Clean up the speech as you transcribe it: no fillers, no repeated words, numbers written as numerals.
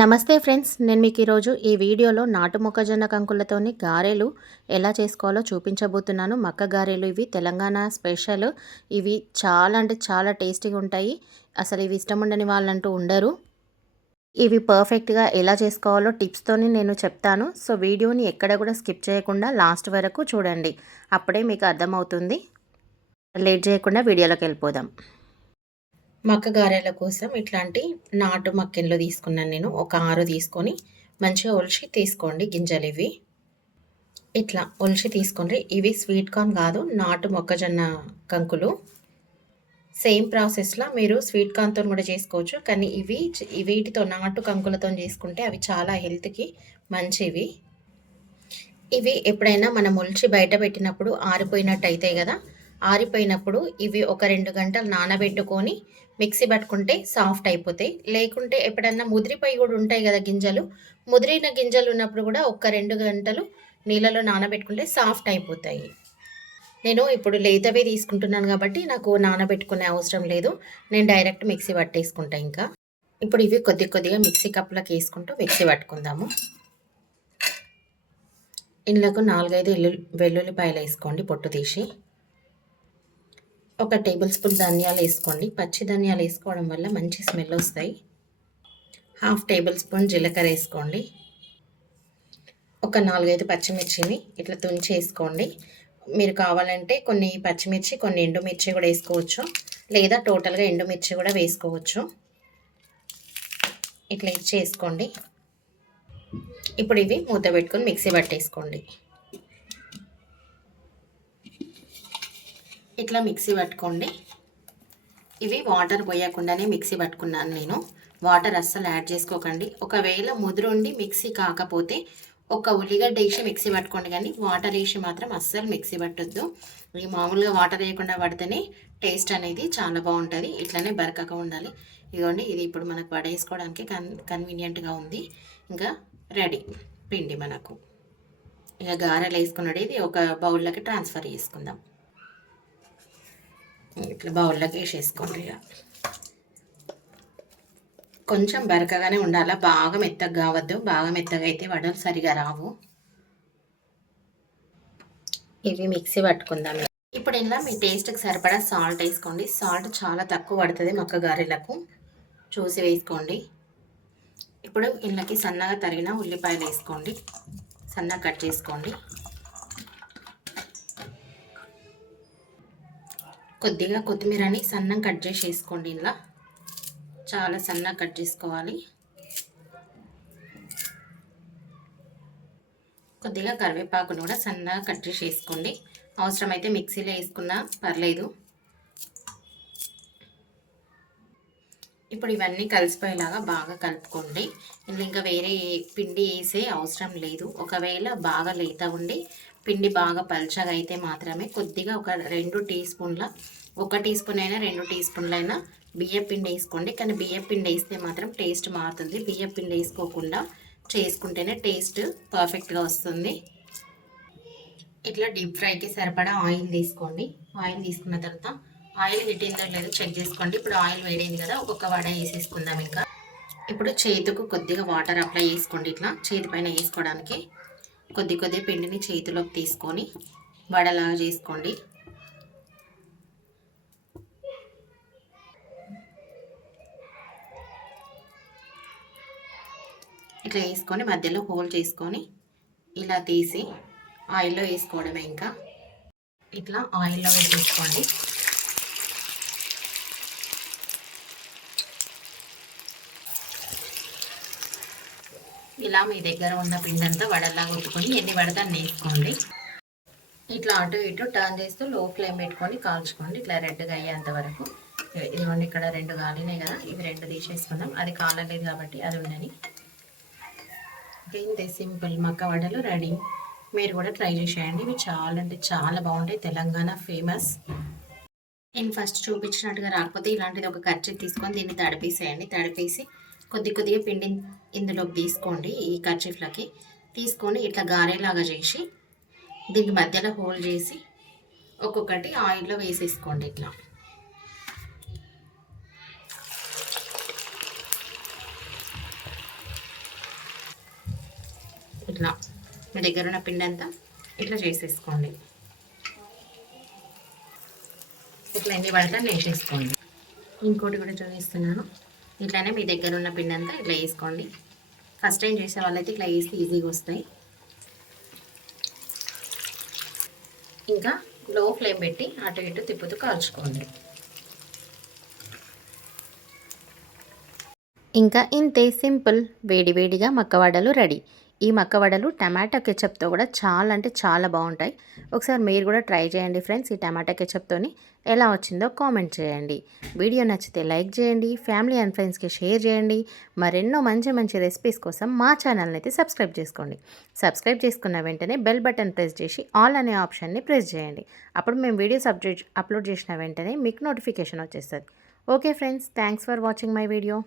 నమస్తే ఫ్రెండ్స్, నేను మీకు ఈరోజు ఈ వీడియోలో నాటు మొక్కజొన్న కంకులతోని గారెలు ఎలా చేసుకోవాలో చూపించబోతున్నాను. మక్క గారెలు ఇవి తెలంగాణ స్పెషల్. ఇవి చాలా అంటే చాలా టేస్టీగా ఉంటాయి. అసలు ఇవి ఇష్టం ఉండని వాళ్ళంటూ ఉండరు. ఇవి పర్ఫెక్ట్గా ఎలా చేసుకోవాలో టిప్స్తోని నేను చెప్తాను. సో వీడియోని ఎక్కడ కూడా స్కిప్ చేయకుండా లాస్ట్ వరకు చూడండి. అప్పుడే మీకు అర్థమవుతుంది. లేట్ చేయకుండా వీడియోలోకి వెళ్ళిపోదాం. మక్క గారెల కోసం ఇట్లాంటి నాటు మక్కెన్లు తీసుకున్నాను నేను. ఒక 6 తీసుకొని మంచిగా ఒలిచి తీసుకోండి గింజలు ఇవి. ఇట్లా ఒలిచి తీసుకోండి. ఇవి స్వీట్ కార్న్ కాదు, నాటు మొక్కజొన్న కంకులు. సేమ్ ప్రాసెస్లో మీరు స్వీట్ కార్న్తో కూడా చేసుకోవచ్చు, కానీ వీటితో నాటు కంకులతో చేసుకుంటే అవి చాలా హెల్త్కి మంచివి. ఇవి ఎప్పుడైనా మనం ఒలిచి బయట పెట్టినప్పుడు ఆరిపోయినట్టు అవుతాయి కదా, ఆరిపోయినప్పుడు ఇవి ఒక 2 గంటలు నానబెట్టుకొని మిక్సీ పట్టుకుంటే సాఫ్ట్ అయిపోతాయి. లేకుంటే ఎప్పుడన్నా ముదిరిపోయి కూడా ఉంటాయి కదా గింజలు, ముదిరిన గింజలు ఉన్నప్పుడు కూడా ఒక 2 గంటలు నీళ్ళలో నానబెట్టుకుంటే సాఫ్ట్ అయిపోతాయి. నేను ఇప్పుడు లేతవే తీసుకుంటున్నాను కాబట్టి నాకు నానబెట్టుకునే అవసరం లేదు. నేను డైరెక్ట్ మిక్సీ పట్టేసుకుంటా. ఇంకా ఇప్పుడు ఇవి కొద్దిగా మిక్సీ కప్పులకు వేసుకుంటూ మిక్సీ పట్టుకుందాము. ఇందులోకి 4-5 వెల్లుల్లిపాయలు వేసుకోండి పొట్టు తీసి. ఒక టేబుల్ స్పూన్ ధనియాలు వేసుకోండి. పచ్చి ధనియాలు వేసుకోవడం వల్ల మంచి స్మెల్ వస్తాయి. 1/2 టేబుల్ స్పూన్ జీలకర్ర వేసుకోండి. ఒక 4-5 పచ్చిమిర్చిని ఇట్లా తుంచి వేసుకోండి. మీరు కావాలంటే కొన్ని పచ్చిమిర్చి, కొన్ని ఎండుమిర్చి కూడా వేసుకోవచ్చు, లేదా టోటల్గా ఎండుమిర్చి కూడా వేసుకోవచ్చు. ఇట్లా ఇచ్చి వేసుకోండి. ఇప్పుడు ఇవి మూత పెట్టుకొని మిక్సీ పట్టేసుకోండి. ఇట్లా మిక్సీ పట్టుకోండి. ఇవి వాటర్ పోయకుండానే మిక్సీ పట్టుకున్నాను నేను. వాటర్ అస్సలు యాడ్ చేసుకోకండి. ఒకవేళ ముదురుండి మిక్సీ కాకపోతే ఒక ఉల్లిగడ్డ వేసి మిక్సీ పట్టుకోండి, కానీ వాటర్ వేసి మాత్రం అస్సలు మిక్సీ పట్టొద్దు. ఇవి మామూలుగా వాటర్ వేయకుండా పడితేనే టేస్ట్ అనేది చాలా బాగుంటుంది. ఇట్లనే బరకగా ఉండాలి. ఇదిగోండి, ఇది ఇప్పుడు మనకు వడేసుకోవడానికి కన్వీనియంట్గా ఉంది. ఇంకా రెడీ పిండి మనకు. ఇక గారెలు వేసుకున్నది ఇది ఒక బౌల్లోకి ట్రాన్స్ఫర్ చేసుకుందాం. ఇట్లా బౌల్లోకి వేసేసుకోండి. ఇక కొంచెం బరకగానే ఉండాలి, బాగా మెత్తగా కావద్దు. బాగా మెత్తగా అయితే వడలు సరిగా రావు. ఇవి మిక్సీ పట్టుకుందాం. ఇప్పుడు ఇలా మీ టేస్ట్కి సరిపడా సాల్ట్ వేసుకోండి. సాల్ట్ చాలా తక్కువ పడుతుంది మక్క గారెలకు, చూసి వేసుకోండి. ఇప్పుడు ఇళ్ళకి సన్నగా తరిగిన ఉల్లిపాయలు వేసుకోండి, సన్నగా కట్ చేసుకోండి. కొద్దిగా కొత్తిమీరని సన్నగా కట్ చేసి వేసుకోండి. ఇలా చాలా సన్నగా కట్ చేసుకోవాలి. కొద్దిగా కరివేపాకును కూడా సన్నగా కట్ చేసి వేసుకోండి. అవసరమైతే మిక్సీలో వేసుకున్నా పర్లేదు. ఇప్పుడు ఇవన్నీ కలిసిపోయేలాగా బాగా కలుపుకోండి. ఇందులో ఇంకా వేరే పిండి వేసే అవసరం లేదు. ఒకవేళ బాగా లేత ఉండి పిండి బాగా పల్చగా అయితే మాత్రమే కొద్దిగా ఒక 2 టీ స్పూన్ల, 1 టీ స్పూన్ అయినా 2 టీ స్పూన్లైనా బియ్యం పిండి వేసుకోండి. కానీ బియ్యం పిండి వేస్తే మాత్రం టేస్ట్ మారుతుంది. బియ్యం పిండి వేసుకోకుండా చేసుకుంటేనే టేస్ట్ పర్ఫెక్ట్గా వస్తుంది. ఇట్లా డీప్ ఫ్రైకి సరిపడా ఆయిల్ తీసుకోండి. ఆయిల్ తీసుకున్న తర్వాత ఆయిల్ హీటిందో లేదో చెక్ చేసుకోండి. ఇప్పుడు ఆయిల్ వేడైంది కదా, ఒక్కొక్క వడ వేసేసుకుందాం. ఇంకా ఇప్పుడు చేతికి కొద్దిగా వాటర్ అప్లై చేసుకోండి. ఇట్లా చేతి పైన వేసుకోవడానికి కొద్ది పిండిని చేతిలోకి తీసుకొని వడలాగా చేసుకోండి. ఇట్లా వేసుకొని మధ్యలో హోల్ చేసుకొని ఇలా తీసి ఆయిల్లో వేసుకోవడమే. ఇంకా ఇట్లా ఆయిల్లో వేసేసుకోండి. ఇలా మీ దగ్గర ఉన్న పిండంతా వడల్లా కొట్టుకొని ఎన్ని వడతా వేసుకోండి. ఇట్లా అటు ఇటు టర్న్ చేస్తూ లో ఫ్లేమ్ పెట్టుకొని కాల్చుకోండి, ఇట్లా రెడ్గా అయ్యేంత వరకు. ఇదిగోండి, ఇక్కడ 2 కాలినాయి కదా, ఇవి 2 తీసేసుకుందాం. అది కాలలేదు కాబట్టి అది ఉండని. ఇంతే, సింపుల్ మక్క వడలు రెడీ. మీరు కూడా ట్రై చేసేయండి. ఇవి చాలా అంటే చాలా బాగుంటాయి. తెలంగాణ ఫేమస్. నేను ఫస్ట్ చూపించినట్టుగా రాకపోతే ఇలాంటిది ఒక కర్చీఫ్ తీసుకొని దీన్ని తడిపేసేయండి. తడిపేసి కొద్దిగా పిండి ఇందులోకి తీసుకోండి. ఈ కర్చీఫ్లకి తీసుకొని ఇట్లా గారెలాగా చేసి దీని మధ్యలో హోల్ చేసి ఒక్కొక్కటి ఆయిల్లో వేసేసుకోండి. ఇట్లా ఇట్లా మీ దగ్గర ఉన్న పిండి అంతా ఇట్లా చేసేసుకోండి. ఇట్లా ఎన్ని పడితే వేసేసుకోండి. ఇంకోటి కూడా చూపిస్తున్నాను. ఇట్లానే మీ దగ్గర ఉన్న పిండి అంతా ఇట్లా వేసుకోండి. ఫస్ట్ టైం చేసే వాళ్ళైతే ఇట్లా వేస్తే ఈజీగా వస్తాయి. ఇంకా లో ఫ్లేమ్ పెట్టి అటు ఇటు తిప్పుతూ కాల్చుకోండి. ఇంకా ఇంతే సింపుల్ వేడివేడిగా మక్కవడలు రెడీ. ఈ మక్కవడలు టమాటా కెచప్తో కూడా చాలా అంటే చాలా బాగుంటాయి. ఒకసారి మీరు కూడా ట్రై చేయండి ఫ్రెండ్స్. ఈ టమాటా కెచప్తోని ఎలా వచ్చిందో కామెంట్ చేయండి. వీడియో నచ్చితే లైక్ చేయండి, ఫ్యామిలీ అండ్ ఫ్రెండ్స్కి షేర్ చేయండి. మరెన్నో మంచి మంచి రెసిపీస్ కోసం మా ఛానల్ని అయితే సబ్స్క్రైబ్ చేసుకోండి. సబ్స్క్రైబ్ చేసుకున్న వెంటనే బెల్ బటన్ ప్రెస్ చేసి ఆల్ అనే ఆప్షన్ని ప్రెస్ చేయండి. అప్పుడు మేము వీడియోస్ అప్లోడ్ చేసిన వెంటనే మీకు నోటిఫికేషన్ వచ్చేస్తుంది. Okay friends, thanks for watching my video.